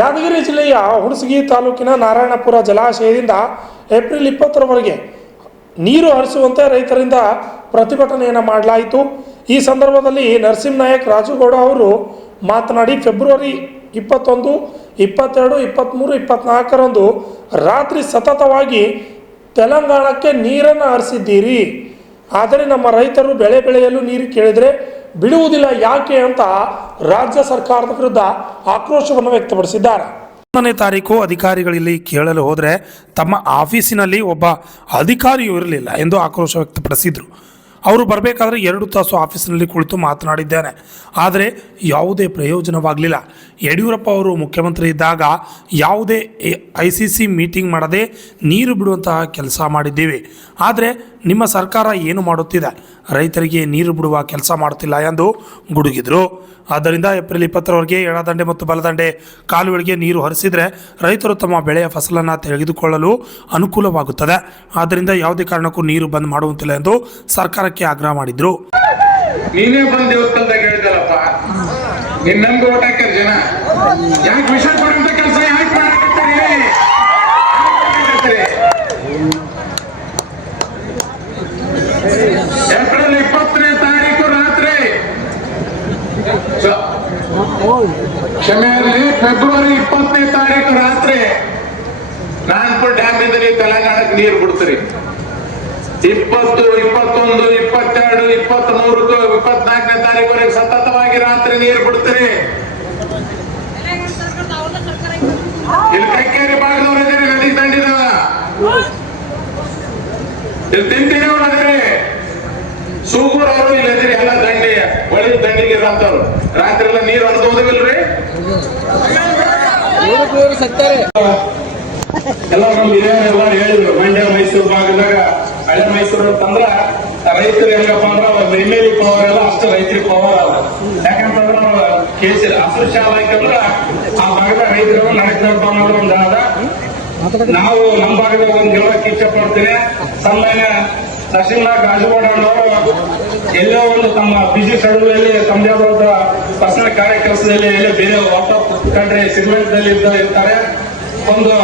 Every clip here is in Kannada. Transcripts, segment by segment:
ಯಾದಗಿರಿ ಜಿಲ್ಲೆಯ ಹುಣಸಗಿ ತಾಲೂಕಿನ ನಾರಾಯಣಪುರ ಜಲಾಶಯದಿಂದ ಏಪ್ರಿಲ್ 20ರವರೆಗೆ ನೀರು ಹರಿಸುವಂತೆ ರೈತರಿಂದ ಪ್ರತಿಭಟನೆಯನ್ನು ಮಾಡಲಾಯಿತು. ಈ ಸಂದರ್ಭದಲ್ಲಿ ನರಸಿಂಹನಾಯಕ್ ರಾಜುಗೌಡ ಅವರು ಮಾತನಾಡಿ ಫೆಬ್ರವರಿ 21, 22, 23, 24ರಂದು ರಾತ್ರಿ ಸತತವಾಗಿ ತೆಲಂಗಾಣಕ್ಕೆ ನೀರನ್ನು ಹರಿಸಿದ್ದೀರಿ. ಆದರೆ ನಮ್ಮ ರೈತರು ಬೆಳೆ ಬೆಳೆಯಲು ನೀರು ಕೇಳಿದರೆ ಬಿಡುವುದಿಲ್ಲ ಯಾಕೆ ಅಂತ ರಾಜ್ಯ ಸರ್ಕಾರದ ವಿರುದ್ಧ ಆಕ್ರೋಶವನ್ನು ವ್ಯಕ್ತಪಡಿಸಿದ್ದಾರೆ. 1ನೇ ತಾರೀಕು ಅಧಿಕಾರಿಗಳಲ್ಲಿ ಕೇಳಲು ಹೋದರೆ ತಮ್ಮ ಆಫೀಸಿನಲ್ಲಿ ಒಬ್ಬ ಅಧಿಕಾರಿಯೂ ಇರಲಿಲ್ಲ ಎಂದು ಆಕ್ರೋಶ ವ್ಯಕ್ತಪಡಿಸಿದರು. ಅವರು ಬರಬೇಕಾದ್ರೆ 2 ತಾಸು ಆಫೀಸಿನಲ್ಲಿ ಕುಳಿತು ಮಾತನಾಡಿದ್ದೇನೆ, ಆದರೆ ಯಾವುದೇ ಪ್ರಯೋಜನವಾಗಲಿಲ್ಲ. ಯಡಿಯೂರಪ್ಪ ಅವರು ಮುಖ್ಯಮಂತ್ರಿ ಇದ್ದಾಗ ಯಾವುದೇ ICC ಮೀಟಿಂಗ್ ಮಾಡದೆ ನೀರು ಬಿಡುವಂತಹ ಕೆಲಸ ಮಾಡಿದ್ದೀವಿ. ಆದರೆ ನಿಮ್ಮ ಸರ್ಕಾರ ಏನು ಮಾಡುತ್ತಿದೆ? ರೈತರಿಗೆ ನೀರು ಬಿಡುವ ಕೆಲಸ ಮಾಡುತ್ತಿಲ್ಲ ಎಂದು ಗುಡುಗಿದರು. ಆದ್ದರಿಂದ ಏಪ್ರಿಲ್ 20ರವರೆಗೆ ಎಡದಂಡೆ ಮತ್ತು ಬಲದಂಡೆ ಕಾಲುವೆಗಳಿಗೆ ನೀರು ಹರಿಸಿದರೆ ರೈತರು ತಮ್ಮ ಬೆಳೆಯ ಫಸಲನ್ನು ತೆಗೆದುಕೊಳ್ಳಲು ಅನುಕೂಲವಾಗುತ್ತದೆ. ಆದ್ದರಿಂದ ಯಾವುದೇ ಕಾರಣಕ್ಕೂ ನೀರು ಬಂದ್ ಮಾಡುವಂತಿಲ್ಲ ಎಂದು ಸರ್ಕಾರಕ್ಕೆ ಆಗ್ರಹ ಮಾಡಿದರು. ನೀನೇ ಬಂದು ದೇವಸ್ಥಾನದಾಗ ಹೇಳಿದಲ್ಲಪ್ಪ, ನಿನ್ನ ನಮ್ಗೆ ಓಟ್ ಹಾಕ್ಯಾರ ಜನ. ಯಾಕೆ ವಿಷಯ ಕೊಡುವಂತ ಕೆಲಸ ಯಾಕೆ ಮಾಡಕತ್ತೀರಿ? ಏಪ್ರಿಲ್ 20ನೇ ತಾರೀಕು ರಾತ್ರಿ, ಕ್ಷಮೆ ಇರಲಿ, ಫೆಬ್ರವರಿ 20ನೇ ತಾರೀಕು ರಾತ್ರಿ ನಾನ್ಪುರ್ ಡ್ಯಾಮ್ ಇಂದ ನೀವು ತೆಲಂಗಾಣಕ್ಕೆ ನೀರು ಬಿಡ್ತೀರಿ. 20, 21, 22, 23, 24ನೇ ತಾರೀಕುವರೆಗೆ ಸತತವಾಗಿ ರಾತ್ರಿ ನೀರು ಬಿಡ್ತೀರಿ. ಇಲ್ಲಿ ಕೈಕೇರಿ ಭಾಗದವ್ರು ಇದ್ದೀರಿ, ನದಿ ದಂಡಿದವ ಇಲ್ಲಿ ತಿಂತಿನವ್ರು ಅದಿರಿ, ಸೂಗೂರ್ ಅವರು ಇಲ್ಲಿ ಇದ್ದೀರಿ, ಎಲ್ಲ ದಂಡಿ ಒಳ್ಳೆ ದಂಡಿಗೆ ಇರೋಂಥವ್ರು. ರಾತ್ರಿ ಎಲ್ಲ ನೀರು ಹರಿದೋದಿಲ್ರಿ. ಎಲ್ಲ ನಮ್ಮ ಹಿರಿಯರೆಲ್ಲ ಹೇಳಿದ್ರು, ಮಂಡ್ಯ ಮೈಸೂರು ಭಾಗದಾಗ ಹಳೆ ಮೈಸೂರು ಅಂತಂದ್ರ ರೈತರು ಹೆಂಗಪ್ಪ ಅಂದ್ರೆ MLA ಪವರ್ ಎಲ್ಲ ಅಷ್ಟು ರೈತರಿಗೆ ಪವರ್ ಅಲ್ಲ. ಯಾಕಂತಂದ್ರ ಕೇಸರಿ ಹಸಿರು ಶಾಲೆ ಹಾಕಂದ್ರ ಆ ಭಾಗದ ರೈತರು ನಡೆಸ್ಕೊಂಡ್ ಅನ್ನೋದು ಒಂದು ಆದ. ನಾವು ನಮ್ಮ ಭಾಗದಾಗ ಒಂದು ಹೇಳಕ್ ಇಚ್ಛೆ ಪಡ್ತೀನಿ. ಸನ್ಮಾನ್ಯ ನರಸಿಂಹನಾಯಕ್ ರಾಜಗೌಡ ಅವರು ಎಲ್ಲೋ ಒಂದು ತಮ್ಮ ಬಿಸಿ ಶೆಡ್ಯೂಲಲ್ಲಿ ತಮ್ಮದೇ ಆದ ಪರ್ಸನಲ್ ಕಾರ್ಯಕೆಲಸದಲ್ಲಿ ಎಲ್ಲೋ ಬೇರೆ ಔಟ್ ಆಫ್ ಕಂಟ್ರಿ ಸಿಗ್ಮೆಂಟ್ದಲ್ಲಿ ಇರ್ತಾರೆ. ಒಂದು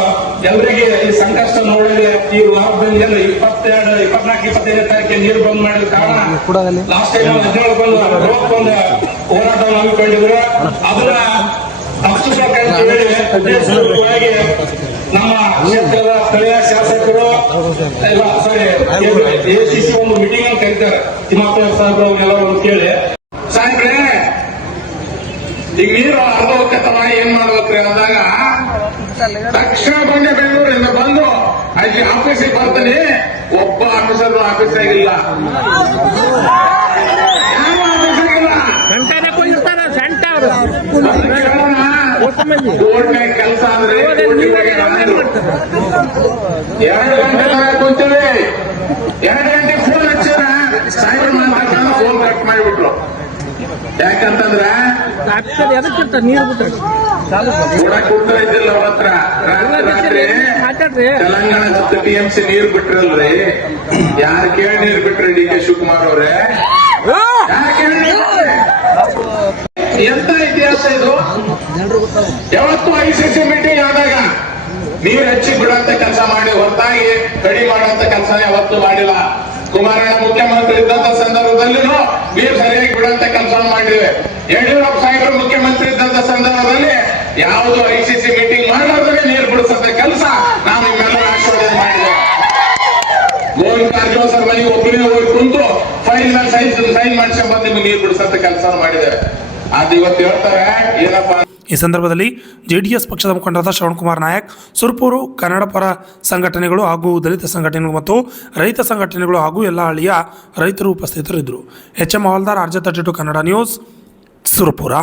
ಎಲ್ಲರಿಗೆ ಈ ಸಂಕಷ್ಟ ನೋಡಿ ಈ ವಾರದಲ್ಲಿ 22, 24, 25ನೇ ತಾರೀಕಿಗೆ ನೀರು ಬಂದ್ ಮಾಡಿದ ಕಾರಣ ಲಾಸ್ಟ್ ಟೈಮ್ 17 ಬಂದು ಒಂದು ಹೋರಾಟವನ್ನು ಹಮ್ಮಿಕೊಂಡಿದ್ರು. ಅದನ್ನ ತಪ್ಪಿಸಬೇಕಂತ ಹೇಳಿ ಉದ್ದೇಶಪೂರ್ವಕವಾಗಿ ನಮ್ಮ ಕ್ಷೇತ್ರದ ಸ್ಥಳೀಯ ಶಾಸಕರು ಎಲ್ಲ ACC ಒಂದು ಮೀಟಿಂಗ್ ಅನ್ನು ಕರೀತಾರೆ. ತಿಮ್ಮಾಪುರ ಸಾಹೇಬ್ರು ಅವನ್ನೆಲ್ಲ ಒಂದು ಕೇಳಿ, ಸಾಹೇಬ್ರೆ ಈಗ ನೀರು ಅರ್ಧ ಹೋಗ್ತಮ್ಮ ಏನ್ ಮಾಡ್ಬೇಕ್ರಿ ಅಂದಾಗ ತಕ್ಷಣ ಬಂದೆ ಬೆಂಗಳೂರಿಂದ ಬಂದು ಅಲ್ಲಿ ಆಫೀಸಿಗೆ ಬರ್ತಾನೆ. ಒಬ್ಬ ಆಫೀಸರ್ ಆಫೀಸ್ ಆಗಿಲ್ಲ, ಯಾವ ಆಫೀಸ್ ಆಗಿಲ್ಲ. ಕೋರ್ಟ್ನಾಗ ಕೆಲಸ ಅಂದ್ರೆ 2 ಗಂಟೆ ಕುಂತೀವಿ. 2 ಗಂಟೆ ಫೋನ್ ಹಚ್ಚಾರ, ಸಾಹೇಬ್ರ ಮಾತಾಡ್ತಾನ, ಫೋನ್ ಕಟ್ ಮಾಡಿಬಿಟ್ರು. ಯಾಕಂತಂದ್ರ ಕೊಡ್ತಾ ಇದ್ದಿಲ್ಲ ಅವ್ರ ಹತ್ರ. ರಾತ್ರಿ ತೆಲಂಗಾಣ ಜೊತೆ TMC ನೀರು ಬಿಟ್ರಲ್ರಿ. ಯಾರು ಕೇಳಿ ನೀರು ಬಿಟ್ರಿ? DK ಶಿವಕುಮಾರ್ ಅವ್ರೆ, ಯಾರು ಕೇಳಿ? ಎಂತ ಇತಿಹಾಸ ಇದು? ಯಾವತ್ತು ICC ಮೀಟಿಂಗ್ ಆದಾಗ ನೀರು ಹೆಚ್ಚಿ ಬಿಡುವಂತ ಕೆಲಸ ಮಾಡಿ ಹೊರತಾಗಿ ಕಡಿಮೆ ಮಾಡುವಂತ ಕೆಲಸ ಯಾವತ್ತು ಮಾಡಿಲ್ಲ. ಕುಮಾರಣ್ಣ ಮುಖ್ಯಮಂತ್ರಿ ಇದ್ದಂತ ಸಂದರ್ಭದಲ್ಲಿನೂ ನೀರು ಸರಿಯಾಗಿ ಬಿಡುವಂತ ಕೆಲಸ ಮಾಡಿದ್ದೇವೆ. ಯಡಿಯೂರಪ್ಪ ಸಾಹೇಬರು ಮುಖ್ಯಮಂತ್ರಿ ಇದ್ದಂತ ಸಂದರ್ಭದಲ್ಲಿ ಯಾವುದು ICC ಮೀಟಿಂಗ್ ಮಾಡಲಾರ್ದೇ ನೀರು ಬಿಡಿಸಂತ ಕೆಲಸ ನಾವು ನಿಮ್ಮೆಲ್ಲರ ಆಶೀರ್ವಾದ ಮಾಡಿದ್ದೇವೆ. ಗೋವಿಂದ ಕಾರಜೋಳ ಸರ್ ಮನೆಗೆ ಒಬ್ಬನೇ ಹೋಗಿ ಕುಂತು ಫೈಲ್ ಮೇಲೆ ಸೈನ್ ಮಾಡಿಸ್ಕೊಂಡ್ ಬಂದು ನಿಮ್ಗೆ ನೀರು ಬಿಡಿಸಂತ ಕೆಲಸ ಮಾಡಿದ್ದೇವೆ. ಅದು ಇವತ್ತು ಹೇಳ್ತಾರೆ ಏನಪ್ಪಾ. ಈ ಸಂದರ್ಭದಲ್ಲಿ JDS ಪಕ್ಷದ ಮುಖಂಡರಾದ ಶ್ರವಣಕುಮಾರ್ ನಾಯಕ್, ಸುರ್ಪೂರು ಕನ್ನಡ ಪರ ಸಂಘಟನೆಗಳು ಹಾಗೂ ದಲಿತ ಸಂಘಟನೆಗಳು ಮತ್ತು ರೈತ ಸಂಘಟನೆಗಳು ಹಾಗೂ ಎಲ್ಲ ಹಳ್ಳಿಯ ರೈತರು ಉಪಸ್ಥಿತರಿದ್ದರು. HM ಹವಾಲ್ದಾರ್, RJ32 ಕನ್ನಡ ನ್ಯೂಸ್, ಸುರ್ಪುರ.